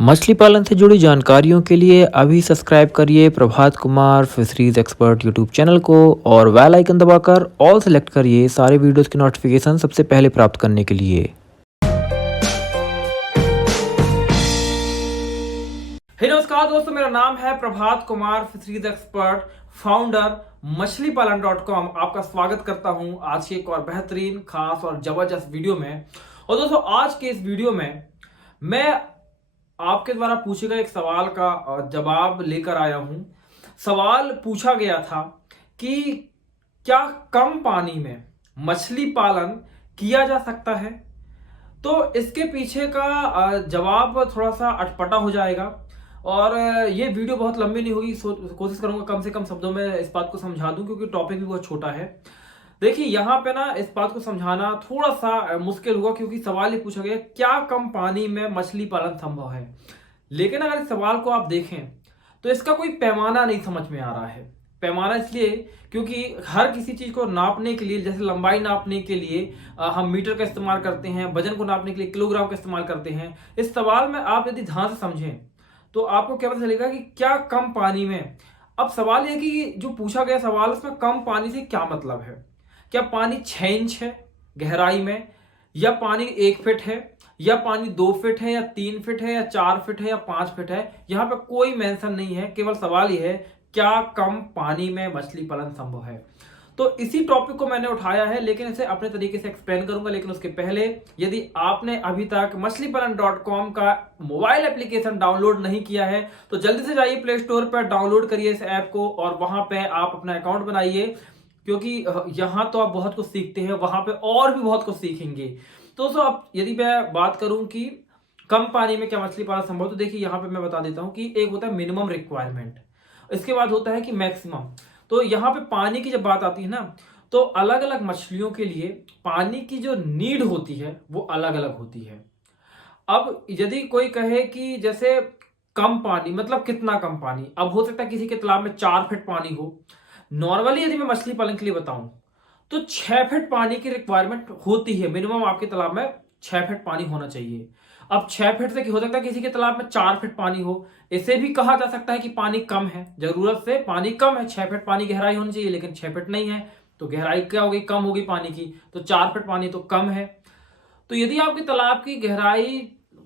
मछली पालन से जुड़ी जानकारियों के लिए अभी सब्सक्राइब करिए Prabhat Kumar fisheries expert YouTube channel को और बेल आइकन दबाकर ऑल सेलेक्ट करिए सारे वीडियोस की नोटिफिकेशन सबसे पहले प्राप्त करने के लिए। नमस्कार दोस्तों, मेरा नाम है प्रभात कुमार फिशरीज एक्सपर्ट फाउंडर मछली पालन .com। आपका स्वागत करता हूं आज की एक और बेहतरीन खास और जबरदस्त वीडियो में। और दोस्तों, आज के इस वीडियो में मैं आपके द्वारा पूछे गए एक सवाल का जवाब लेकर आया हूं। सवाल पूछा गया था कि क्या कम पानी में मछली पालन किया जा सकता है। तो इसके पीछे का जवाब थोड़ा सा अटपटा हो जाएगा और ये वीडियो बहुत लंबी नहीं होगी। कोशिश करूंगा कम से कम शब्दों में इस बात को समझा दूं, क्योंकि टॉपिक भी बहुत छोटा है। देखिए, यहाँ पे ना इस बात को समझाना थोड़ा सा मुश्किल होगा, क्योंकि सवाल ये पूछा गया क्या कम पानी में मछली पालन संभव है। लेकिन अगर इस सवाल को आप देखें तो इसका कोई पैमाना नहीं समझ में आ रहा है। पैमाना इसलिए क्योंकि हर किसी चीज को नापने के लिए, जैसे लंबाई नापने के लिए हम मीटर का इस्तेमाल करते हैं, वजन को नापने के लिए किलोग्राम का इस्तेमाल करते हैं। इस सवाल में आप यदि ध्यान से समझें तो आपको क्या पता चलेगा कि क्या कम पानी में। अब सवाल यह कि जो पूछा गया सवाल, उसमें कम पानी से क्या मतलब है। क्या पानी 6 इंच है गहराई में, या पानी 1 फीट है, या पानी 2 फीट है, या 3 फीट है, या 4 फीट है, या 5 फीट है। यहाँ पे कोई मेंशन नहीं है। केवल सवाल यह है क्या कम पानी में मछली पालन संभव है। तो इसी टॉपिक को मैंने उठाया है, लेकिन इसे अपने तरीके से एक्सप्लेन करूंगा। लेकिन उसके पहले, यदि आपने अभी तक मछलीपालन .com का मोबाइल एप्लीकेशन डाउनलोड नहीं किया है तो जल्दी से जाइए प्ले स्टोर पर, डाउनलोड करिए इस ऐप को और वहां पे आप अपना अकाउंट बनाइए, क्योंकि यहां तो आप बहुत कुछ सीखते हैं, वहां पे और भी बहुत कुछ सीखेंगे। तो दोस्तों, अब यदि मैं बात करूं कि कम पानी में क्या मछली पालन संभव, तो देखिए यहाँ पे मैं बता देता हूं कि एक होता है मिनिमम रिक्वायरमेंट, इसके बाद होता है कि मैक्सिमम। तो यहाँ पे पानी की जब बात आती है ना, तो अलग अलग मछलियों के लिए पानी की जो नीड होती है वो अलग अलग होती है। अब यदि कोई कहे कि जैसे कम पानी मतलब कितना कम पानी, अब हो सकता है किसी के तालाब में 4 फीट पानी हो। नॉर्मली यदि मैं मछली पालन के लिए बताऊं तो 6 फीट पानी की रिक्वायरमेंट होती है मिनिमम। आपके तालाब में 6 फीट पानी होना चाहिए। अब 6 फीट से हो सकता है किसी के तालाब में 4 फीट पानी हो। इसे भी कहा जा सकता है कि पानी कम है, जरूरत से पानी कम है। 6 फीट पानी गहराई होनी चाहिए, लेकिन 6 फीट नहीं है, तो गहराई क्या होगी, कम होगी पानी की। तो 4 फीट पानी तो कम है। तो यदि आपके तालाब की गहराई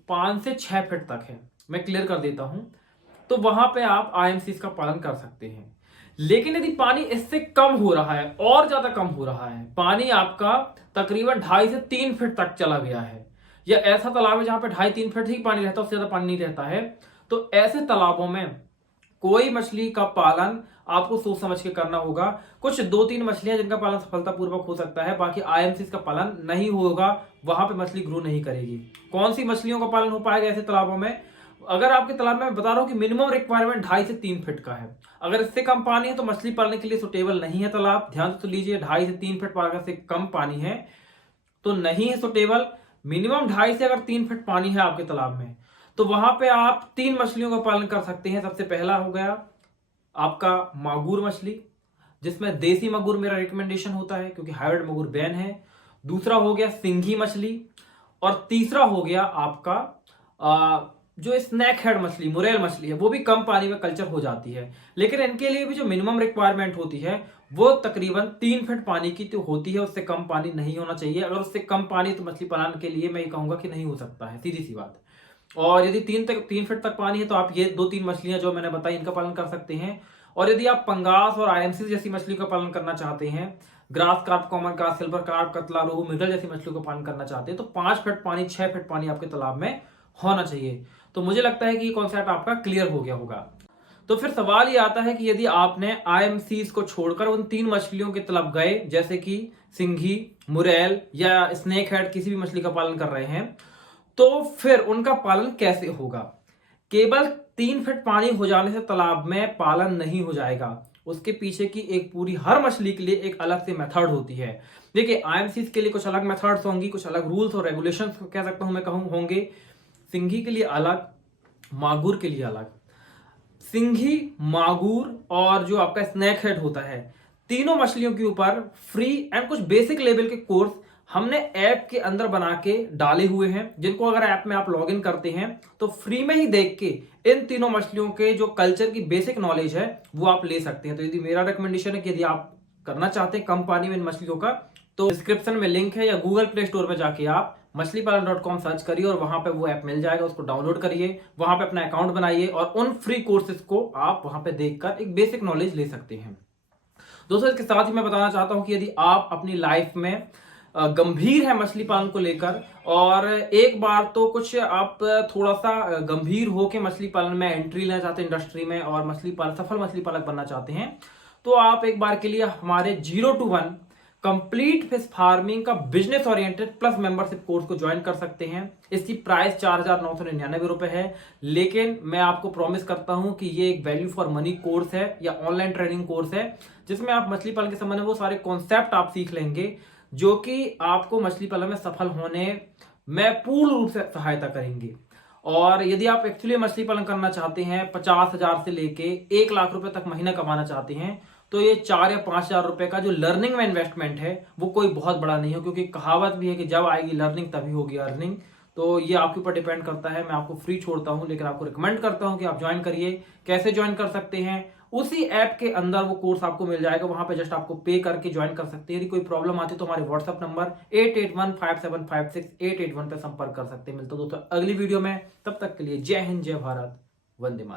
5 से 6 फीट तक है, मैं क्लियर कर देता हूं, तो वहां पे आप IMCs का पालन कर सकते हैं। लेकिन यदि पानी इससे कम हो रहा है और ज्यादा कम हो रहा है, पानी आपका तकरीबन 2.5 से 3 फीट तक चला गया है, या ऐसा तालाब है जहां पे 2.5-3 फीट ही पानी रहता है, उससे ज्यादा पानी नहीं रहता है, तो ऐसे तालाबों में कोई मछली का पालन आपको सोच समझ के करना होगा। कुछ 2-3 मछलियां जिनका पालन सफलतापूर्वक हो सकता है, बाकी IMCs का पालन नहीं होगा, वहां पे मछली ग्रो नहीं करेगी। कौन सी मछलियों का पालन हो पाएगा ऐसे तालाबों में? अगर आपके तालाब में मैं बता रहा हूं कि मिनिमम रिक्वायरमेंट 2.5 से 3 फीट का है, अगर इससे कम पानी है तो मछली पालने के लिए सुटेबल नहीं है तालाब। ध्यान से तो लीजिए, 2.5 से 3 फीट अगर से कम पानी है तो नहीं है सुटेबल। मिनिमम 2.5 से अगर 3 फीट पानी है आपके तालाब में, तो वहां पे आप 3 मछलियों का पालन कर सकते हैं। सबसे पहला हो गया आपका मागुर मछली, जिसमें देसी मगुर मेरा रिकमेंडेशन होता है, क्योंकि हाइब्रिड मगुर बैन है। दूसरा हो गया सिंघी मछली, और तीसरा हो गया आपका जो स्नैक हेड मछली, मुरेल मछली है, वो भी कम पानी में कल्चर हो जाती है। लेकिन इनके लिए भी जो मिनिमम रिक्वायरमेंट होती है वो तकरीबन 3 फीट पानी की तो होती है, उससे कम पानी नहीं होना चाहिए। अगर उससे कम पानी तो मछली पालन के लिए मैं ये कहूंगा कि नहीं हो सकता है, सीधी सी बात। और यदि 3 फीट तक पानी है तो आप ये 2-3 मछलियां जो मैंने बताई इनका पालन कर सकते हैं। और यदि आप पंगास और IMC जैसी मछली का पालन करना चाहते हैं, grass carp, common carp, silver carp, कतला, रोहू, मृगल जैसी मछलियों का पालन करना चाहते हैं, तो 5 फीट पानी, 6 फीट पानी आपके तालाब में होना चाहिए। तो मुझे लगता है कि ये कॉन्सेप्ट आपका क्लियर हो गया होगा। तो फिर सवाल ये आता है कि यदि आपने IMCs को छोड़कर उन 3 मछलियों के तालाब गए, जैसे कि सिंघी, मुरेल या स्नेक हेड, किसी भी मछली का पालन कर रहे हैं, तो फिर उनका पालन कैसे होगा। केवल 3 फीट पानी हो जाने से तालाब में पालन नहीं हो जाएगा। उसके पीछे की एक पूरी, हर मछली के लिए एक अलग से मेथड होती है। देखिए, IMCs के लिए कुछ अलग मेथड्स होंगी, कुछ अलग रूल्स और रेगुलेशंस कह सकता हूं मैं, कहूं होंगे। सिंघी के लिए अलग, मागुर के लिए अलग। सिंघी, मागुर और जो आपका स्नैक हेड होता है, तीनों मछलियों के ऊपर फ्री एंड कुछ बेसिक लेवल के कोर्स हमने ऐप के अंदर बना के डाले हुए हैं, जिनको अगर ऐप में आप लॉगिन करते हैं तो फ्री में ही देख के इन तीनों मछलियों के जो कल्चर की बेसिक नॉलेज है वो आप ले सकते हैं। तो यदि मेरा रिकमेंडेशन है कि यदि आप करना चाहते हैं कम पानी में इन मछलियों का, तो डिस्क्रिप्शन में लिंक है या गूगल प्ले स्टोर में जाके आप मछलीपालन.com सर्च करिए और वहां पे वो ऐप मिल जाएगा, उसको डाउनलोड करिए, वहां पे अपना अकाउंट बनाइए और उन फ्री कोर्सेज को आप वहां पे देखकर एक बेसिक नॉलेज ले सकते हैं। दोस्तों, इसके साथ ही मैं बताना चाहता हूं कि यदि आप अपनी लाइफ में गंभीर है मछली पालन को लेकर और एक बार तो कुछ आप थोड़ा सा गंभीर होकर मछली पालन में एंट्री लेना चाहते हैं इंडस्ट्री में और सफल मछली पालक बनना चाहते हैं, तो आप एक बार के लिए हमारे 0 to 1 कंप्लीट फिश फार्मिंग का business oriented plus membership course को ज्वाइन कर सकते हैं। इसकी प्राइस 4,999 रुपए है, लेकिन मैं आपको प्रॉमिस करता हूं कि ये एक वैल्यू फॉर मनी कोर्स है या ऑनलाइन ट्रेनिंग कोर्स है, जिसमें आप मछली पालन के संबंध में वो सारे कॉन्सेप्ट आप सीख लेंगे जो कि आपको मछली पालन में सफल होने में पूर्ण रूप से सहायता करेंगे। और यदि आप एक्चुअली मछली पालन करना चाहते हैं, 50,000 से लेके 1 लाख रुपए तक महीना कमाना चाहते हैं, तो ये 4 या 5,000 रुपए का जो लर्निंग में इन्वेस्टमेंट है वो कोई बहुत बड़ा नहीं हो, क्योंकि कहावत भी है कि जब आएगी लर्निंग तभी होगी अर्निंग। तो ये आपके ऊपर डिपेंड करता है, मैं आपको फ्री छोड़ता हूं, लेकिन आपको रिकमेंड करता हूं कि आप ज्वाइन करिए। कैसे ज्वाइन कर सकते हैं? उसी ऐप के अंदर वो कोर्स आपको मिल जाएगा, वहां पे जस्ट आपको पे करके ज्वाइन कर सकते हैं। यदि कोई प्रॉब्लम आती है तो हमारे व्हाट्सएप नंबर 8815756881 पे संपर्क कर सकते हैं। मिलता दोस्तों अगली वीडियो में, तब तक के लिए जय हिंद, जय भारत, वंदे मातरम।